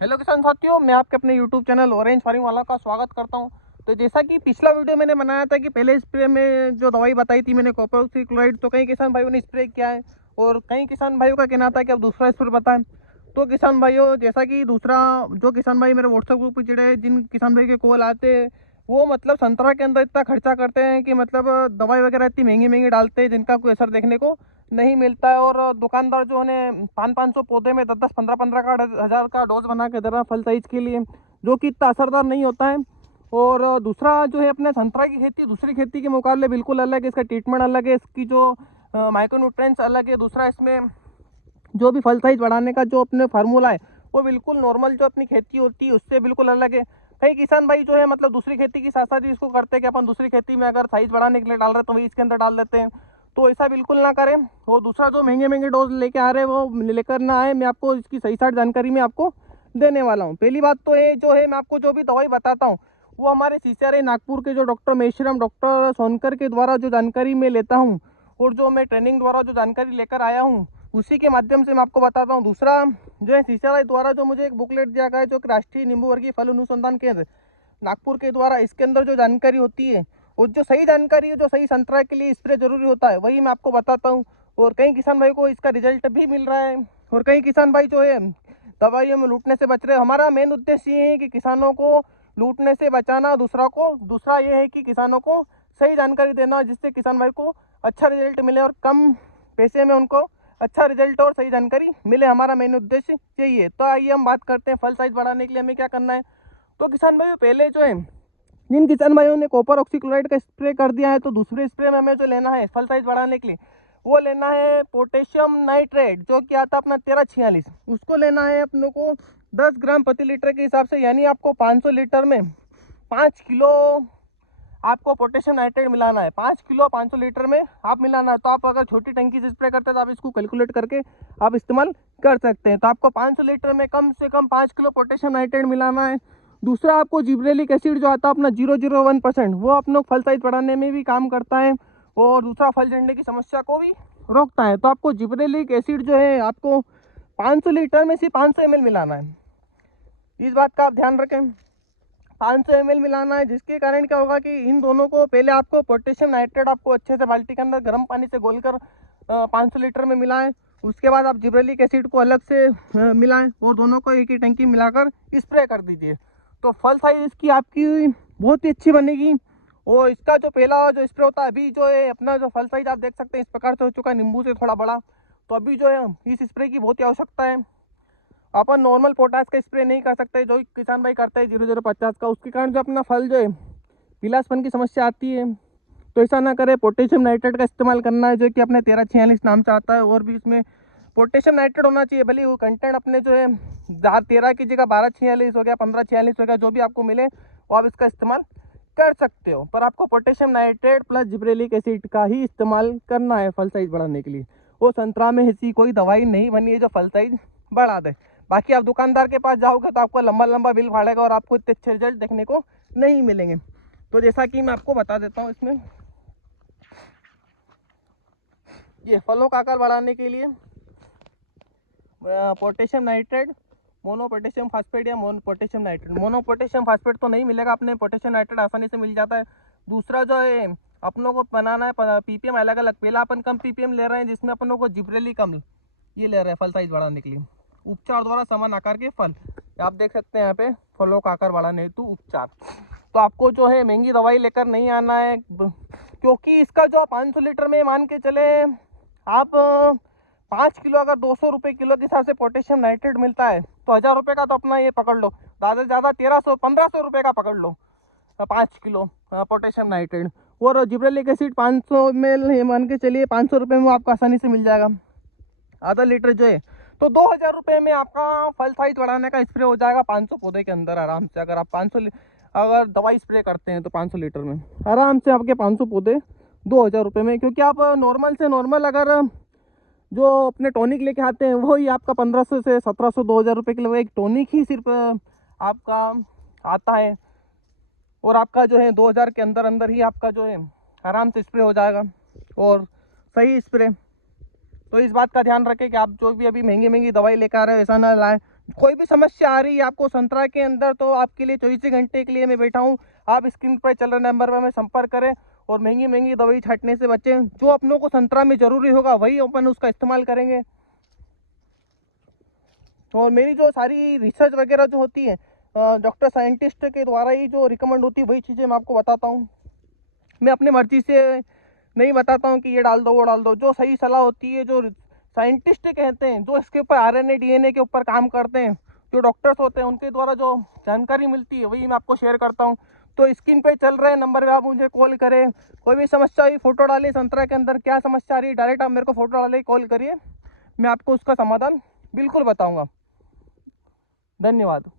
Hello किसान साथियों, मैं आपके अपने यूट्यूब चैनल ऑरेंज फार्मिंग वाला का स्वागत करता हूं। तो जैसा कि पिछला वीडियो मैंने बनाया था कि पहले स्प्रे में जो दवाई बताई थी मैंने कॉपर ऑक्सीक्लोराइड, तो कई किसान भाइयों ने स्प्रे किया है और कई किसान भाइयों का कहना था कि अब दूसरा स्प्रे बताएं। तो किसान भाइयों, जैसा कि दूसरा जो किसान भाई मेरे व्हाट्सएप ग्रुप पर जुड़े, जिन किसान भाई के कॉल आते हैं, वो मतलब संतरा के अंदर इतना खर्चा करते हैं कि मतलब दवाई वगैरह इतनी महंगी महंगी डालते हैं जिनका कोई असर देखने को नहीं मिलता है। और दुकानदार जो है 500-500 पौधे में 10-10, 15-15 का 1000 का डोज बना के दे रहा है फल साइज के लिए, जो कि इतना असरदार नहीं होता है। और दूसरा जो है अपने संतरा की खेती दूसरी खेती के मुकाबले बिल्कुल अलग है, इसका ट्रीटमेंट अलग है, इसकी जो माइक्रोन्यूट्रिएंट्स अलग है। दूसरा इसमें जो भी फल साइज बढ़ाने का जो अपने फार्मूला है वो बिल्कुल नॉर्मल जो अपनी खेती होती है उससे बिल्कुल अलग है। कई किसान भाई जो है मतलब दूसरी खेती की साथ साथ ही इसको करते हैं कि अपन दूसरी खेती में अगर साइज बढ़ाने के लिए डाल रहे हैं तो वही इसके अंदर डाल देते हैं। तो ऐसा बिल्कुल ना करें। वो दूसरा जो महंगे महंगे डोज लेके आ रहे हैं वो लेकर ना आए। मैं आपको इसकी सही साठ जानकारी मैं आपको देने वाला हूँ। पहली बात तो ये जो है, मैं आपको जो भी दवाई बताता हूँ वो हमारे सीसीआरआई नागपुर के जो डॉक्टर मेश्राम, डॉक्टर सोनकर के द्वारा जो जानकारी मैं लेता हूँ और जो मैं ट्रेनिंग द्वारा जो जानकारी लेकर आया हूँ उसी के माध्यम से मैं आपको बताता हूँ। दूसरा जो है सीसीआरआई द्वारा जो मुझे एक बुकलेट दिया गया है, जो कि राष्ट्रीय नींबू वर्गीय फल अनुसंधान केंद्र नागपुर के द्वारा, इसके अंदर जो जानकारी होती है और जो सही जानकारी है, जो सही संतरा के लिए स्प्रे जरूरी होता है, वही मैं आपको बताता हूँ। और कई किसान भाई को इसका रिजल्ट भी मिल रहा है और कई किसान भाई जो है दवाइयों में लूटने से बच रहे हैं। हमारा मेन उद्देश्य ये है कि किसानों को लूटने से बचाना, दूसरा ये है कि किसानों को सही जानकारी देना, जिससे किसान भाई को अच्छा रिजल्ट मिले और कम पैसे में उनको अच्छा रिजल्ट और सही जानकारी मिले। हमारा मेन उद्देश्य यही है। तो आइए हम बात करते हैं फल साइज बढ़ाने के लिए हमें क्या करना है। तो किसान भाइयों, पहले जो है जिन किसान भाइयों ने कॉपर ऑक्सीक्लोराइड का स्प्रे कर दिया है, तो दूसरे स्प्रे में हमें जो लेना है फल साइज बढ़ाने के लिए वो लेना है पोटेशियम नाइट्रेट, जो कि आता है अपना 1346। उसको लेना है अपनों को 10 ग्राम प्रति लीटर के हिसाब से, यानी आपको 500 लीटर में 5 किलो आपको पोटेशियम नाइट्रेट मिलाना है। 5 किलो 500 लीटर में आप मिलाना है। तो आप अगर छोटी टंकी से स्प्रे करते हैं तो आप इसको कैलकुलेट करके आप इस्तेमाल कर सकते हैं। तो आपको 500 लीटर में कम से कम 5 किलो पोटेशियम नाइट्रेट मिलाना है। दूसरा, आपको जिब्रेलिक एसिड जो आता है अपना 001%, वो अपने फल साइज बढ़ाने में भी काम करता है और दूसरा फल झड़ने की समस्या को भी रोकता है। तो आपको जिब्रेलिक एसिड जो है आपको 500 लीटर में सिर्फ 500 ml मिलाना है। इस बात का आप ध्यान रखें, 500 ml मिलाना है, जिसके कारण क्या होगा कि इन दोनों को पहले आपको पोटेशियम नाइट्रेट आपको अच्छे से बाल्टी के अंदर गर्म पानी से घोलकर 500 लीटर में मिलाएं। उसके बाद आप जिब्रेलिक एसिड को अलग से मिलाएं और दोनों को एक ही टंकी मिलाकर स्प्रे कर दीजिए। तो फल साइज इसकी आपकी बहुत ही अच्छी बनेगी। और इसका जो पहला जो स्प्रे होता है, अभी जो है अपना जो फल साइज आप देख सकते हैं इस प्रकार से हो चुका है, नींबू से थोड़ा बड़ा। तो अभी जो है इस स्प्रे की बहुत ही आवश्यकता है। अपन नॉर्मल पोटास का स्प्रे नहीं कर सकते जो किसान भाई करते हैं 0050 का, उसके कारण जो अपना फल जो है पीलासपन की समस्या आती है। तो ऐसा ना करें, पोटेशियम नाइट्रेट का इस्तेमाल करना है, जो कि अपने 1346 नाम से आता है। और भी इसमें पोटेशियम नाइट्रेट होना चाहिए, भले वो कंटेंट अपने जो है 13 की जगह 1246 हो गया, 1546 हो गया, जो भी आपको मिले वो आप इसका इस्तेमाल कर सकते हो। पर आपको potassium nitrate plus gibberellic acid का ही इस्तेमाल करना है फल साइज बढ़ाने के लिए। वो संतरा में ऐसी कोई दवाई नहीं बनी है जो फल साइज बढ़ा दे। बाकी आप दुकानदार के पास जाओगे तो आपको लंबा लंबा बिल फाड़ेगा और आपको इतने अच्छे रिजल्ट देखने को नहीं मिलेंगे। तो जैसा कि मैं आपको बता देता हूँ, इसमें ये फलों का आकार बढ़ाने के लिए potassium nitrate, mono potassium phosphate या potassium nitrate, mono potassium phosphate तो नहीं मिलेगा, अपने पोटेशियम नाइट्रेट आसानी से मिल जाता है। दूसरा जो है अपनों को बनाना है पीपीएम अलग अलग। पहला अपन कम पीपीएम ले रहे हैं, जिसमें अपनों को जिब्रेलिक अम्ल ये ले रहे हैं फल साइज बढ़ाने के लिए। उपचार द्वारा समान आकार के फल, आप देख सकते हैं यहाँ पे, फलों का आकार बढ़ाने हेतु उपचार। तो आपको जो है महंगी दवाई लेकर नहीं आना है, क्योंकि इसका जो 500 लीटर में मान के चले आप 5 किलो अगर 200 रुपये किलो के हिसाब से पोटेशियम नाइट्रेट मिलता है, तो 1000 रुपये का तो अपना ये पकड़ लो, ज़्यादा से ज़्यादा 1300-1500 रुपये का पकड़ लो 5 किलो पोटेशियम नाइट्रेट। और जिब्रेलिक एसिड 500 ml मान के चलिए 500 रुपये में आपको आसानी से मिल जाएगा, आधा लीटर जो है। तो 2000 रुपये में आपका फल साइज बढ़ाने का स्प्रे हो जाएगा 500 पौधे के अंदर आराम से। अगर आप 500 अगर दवाई स्प्रे करते हैं तो 500 लीटर में आराम से आपके 500 पौधे 2000 रुपये में। क्योंकि आप नॉर्मल से नॉर्मल अगर जो अपने टॉनिक लेके आते हैं वही आपका 1500 से 1700 2000 रुपये के लिए एक टॉनिक ही सिर्फ आपका आता है। और आपका जो है 2000 के अंदर अंदर ही आपका जो है आराम से स्प्रे हो जाएगा और सही स्प्रे। तो इस बात का ध्यान रखें कि आप जो भी अभी महंगी महंगी दवाई लेकर आ रहे हो ऐसा ना लाएं कोई भी समस्या आ रही है आपको संतरा के अंदर, तो आपके लिए 24 घंटे के लिए मैं बैठा हूँ। आप स्क्रीन पर चल रहे नंबर पर हमें संपर्क करें और महंगी महंगी दवाई छाटने से बचें। जो अपनों को संतरा में ज़रूरी होगा वही अपन उसका इस्तेमाल करेंगे। और मेरी जो सारी रिसर्च वगैरह जो होती है डॉक्टर साइंटिस्ट के द्वारा ही जो रिकमेंड होती है वही चीज़ें मैं आपको बताता हूँ। मैं अपनी मर्जी से नहीं बताता हूँ कि ये डाल दो वो डाल दो। जो सही सलाह होती है, जो साइंटिस्ट कहते हैं, जो इसके ऊपर आरएनए डीएनए के ऊपर काम करते हैं, जो डॉक्टर्स होते हैं, उनके द्वारा जो जानकारी मिलती है वही मैं आपको शेयर करता हूँ। तो स्क्रीन पे चल रहे नंबर पे आप मुझे कॉल करें। कोई भी समस्या हुई, फोटो डालिए संतरा के अंदर क्या समस्या आ रही है, डायरेक्ट आप मेरे को फोटो डालिए, कॉल करिए, मैं आपको उसका समाधान बिल्कुल बताऊँगा। धन्यवाद।